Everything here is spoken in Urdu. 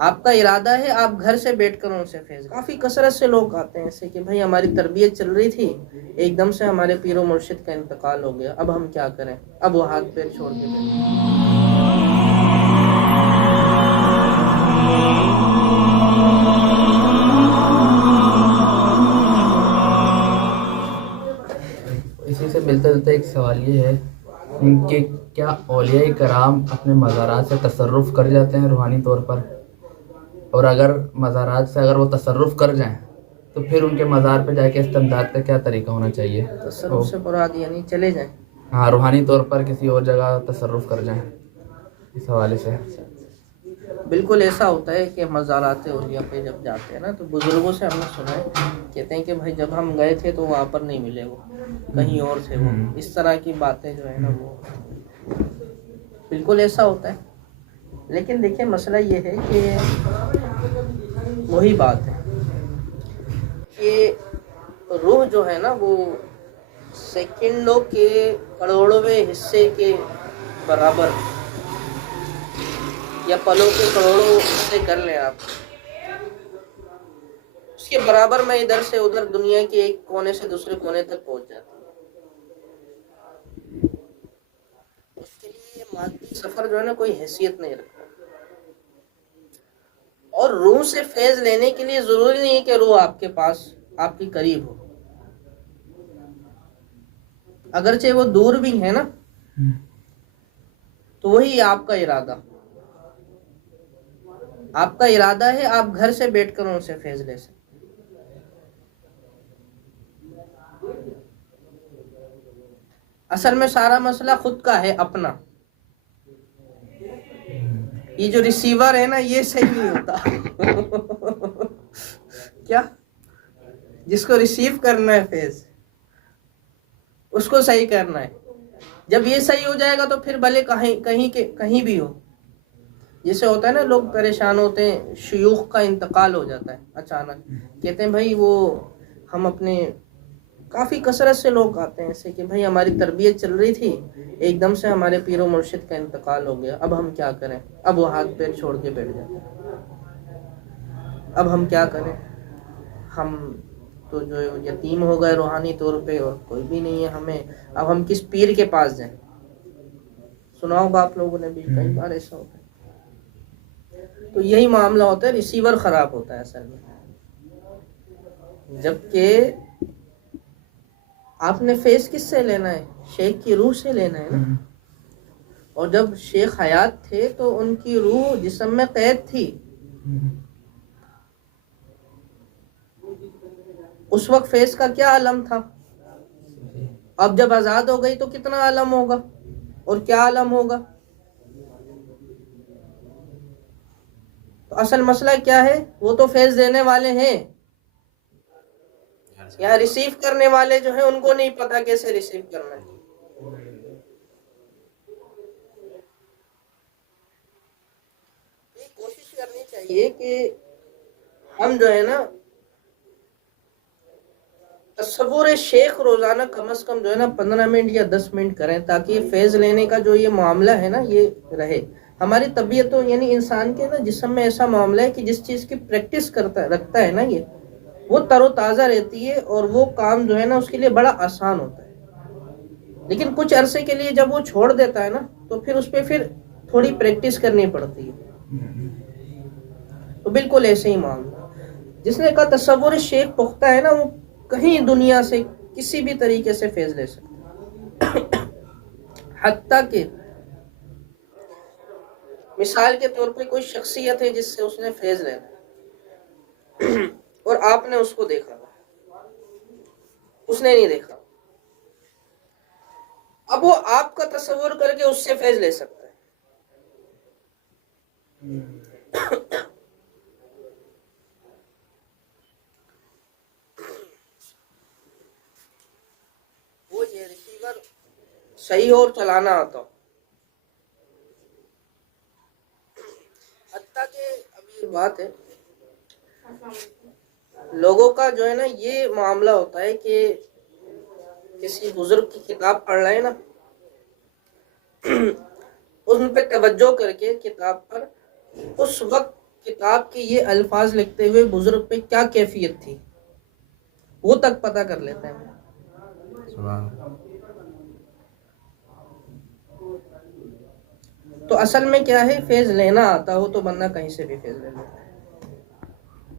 آپ کا ارادہ ہے آپ گھر سے بیٹھ کر ان سے فیض. کافی کثرت سے لوگ آتے ہیں ایسے کہ بھائی ہماری تربیت چل رہی تھی، ایک دم سے ہمارے پیر و مرشد کا انتقال ہو گیا، اب ہم کیا کریں، اب وہ ہاتھ پیر چھوڑ کے بیٹھ گئے. اسی سے ملتا جلتا ایک سوال یہ ہے کہ کیا اولیاء کرام اپنے مزارات سے تصرف کر جاتے ہیں روحانی طور پر؟ اور اگر مزارات سے اگر وہ تصرف کر جائیں تو پھر ان کے مزار پہ جا کے استمداد کا کیا طریقہ ہونا چاہیے؟ تصرف سے مراد یعنی چلے جائیں؟ ہاں، روحانی طور پر کسی اور جگہ تصرف کر جائیں. اس حوالے سے بالکل ایسا ہوتا ہے کہ مزارات اولیاء پہ جب جاتے ہیں نا تو بزرگوں سے ہم نے سنا ہے، کہتے ہیں کہ بھائی جب ہم گئے تھے تو وہاں پر نہیں ملے، وہ کہیں اور تھے، وہ اس طرح کی باتیں جو ہے نا وہ بالکل ایسا ہوتا ہے. لیکن دیکھیں مسئلہ یہ ہے کہ وہی بات ہے کہ روح جو ہے نا وہ سیکنڈوں کے کروڑویں حصے کے برابر یا پلوں کے کروڑوں حصے کر لیں آپ، اس کے برابر میں ادھر سے ادھر دنیا کے ایک کونے سے دوسرے کونے تک پہنچ جاتی ہے. اس کے لیے مادی سفر جو ہے نا کوئی حیثیت نہیں رکھتا. اور روح سے فیض لینے کے لیے ضروری نہیں ہے کہ روح آپ کے پاس آپ کے قریب ہو، اگرچہ وہ دور بھی ہے نا تو وہی آپ کا ارادہ. آپ کا ارادہ ہے آپ گھر سے بیٹھ کر ان سے فیض لے سکتے. اصل میں سارا مسئلہ خود کا ہے اپنا. یہ جو ریسیور ہے نا یہ صحیح نہیں ہوتا. کیا جس کو ریسیو کرنا ہے فیض اس کو صحیح کرنا ہے. جب یہ صحیح ہو جائے گا تو پھر بھلے کہیں بھی ہو. جیسے ہوتا ہے نا لوگ پریشان ہوتے ہیں، شیوخ کا انتقال ہو جاتا ہے اچانک، کہتے ہیں بھائی وہ ہم اپنے کافی کثرت سے لوگ آتے ہیں ایسے کہ بھائی ہماری تربیت چل رہی تھی، ایک دم سے ہمارے پیر و مرشد کا انتقال ہو گیا، اب ہم کیا کریں، اب وہ ہاتھ پیر چھوڑ کے بیٹھ جاتے ہیں. اب ہم کیا کریں، ہم تو جو یتیم ہو گئے روحانی طور پہ اور کوئی بھی نہیں ہے ہمیں، اب ہم کس پیر کے پاس جائیں. سنا ہوگا آپ لوگوں نے بھی کئی بار ایسا ہوتا ہے. تو یہی معاملہ ہوتا ہے، ریسیور خراب ہوتا ہے اصل میں. جبکہ آپ نے فیض کس سے لینا ہے، شیخ کی روح سے لینا ہے نا. اور جب شیخ حیات تھے تو ان کی روح جسم میں قید تھی، اس وقت فیض کا کیا عالم تھا. اب جب آزاد ہو گئی تو کتنا عالم ہوگا اور کیا عالم ہوگا. تو اصل مسئلہ کیا ہے، وہ تو فیض دینے والے ہیں، یا ریسیو کرنے والے جو ہیں ان کو نہیں پتا کیسے ریسیو کرنا ہے. کوشش کرنی چاہیے کہ ہم جو ہے نا تصور شیخ روزانہ کم از کم جو ہے نا 15 منٹ یا 10 منٹ کریں، تاکہ فیض لینے کا جو یہ معاملہ ہے نا یہ رہے. ہماری طبیعتوں یعنی انسان کے نا جسم میں ایسا معاملہ ہے کہ جس چیز کی پریکٹس رکھتا ہے نا یہ وہ تر و تازہ رہتی ہے اور وہ کام جو ہے نا اس کے لیے بڑا آسان ہوتا ہے. لیکن کچھ عرصے کے لیے جب وہ چھوڑ دیتا ہے نا تو پھر اس پہ پھر تھوڑی پریکٹس کرنی پڑتی ہے. تو بالکل ایسے ہی معاملہ، جس نے کہا تصور شیخ پختہ ہے نا وہ کہیں دنیا سے کسی بھی طریقے سے فیض لے سکتا ہے. حتیٰ کہ مثال کے طور پہ کوئی شخصیت ہے جس سے اس نے فیض لینا اور آپ نے اس کو دیکھا، اس نے نہیں دیکھا، اب وہ آپ کا تصور کر کے اس سے فیض لے سکتا ہے. وہ یہ ریسیور صحیح اور چلانا آتا ہو. حتیٰ کہ اب یہ بات ہے لوگوں کا جو ہے نا یہ معاملہ ہوتا ہے کہ کسی بزرگ کی کتاب پڑھ رہے ہیں نا ان پہ توجہ کر کے کتاب پر اس وقت کتاب کے یہ الفاظ لکھتے ہوئے بزرگ پہ کیا کیفیت تھی وہ تک پتہ کر لیتا ہے. سبحان تو اصل میں کیا ہے، فیض لینا آتا ہو تو بندہ کہیں سے بھی فیض لے لیتا ہے.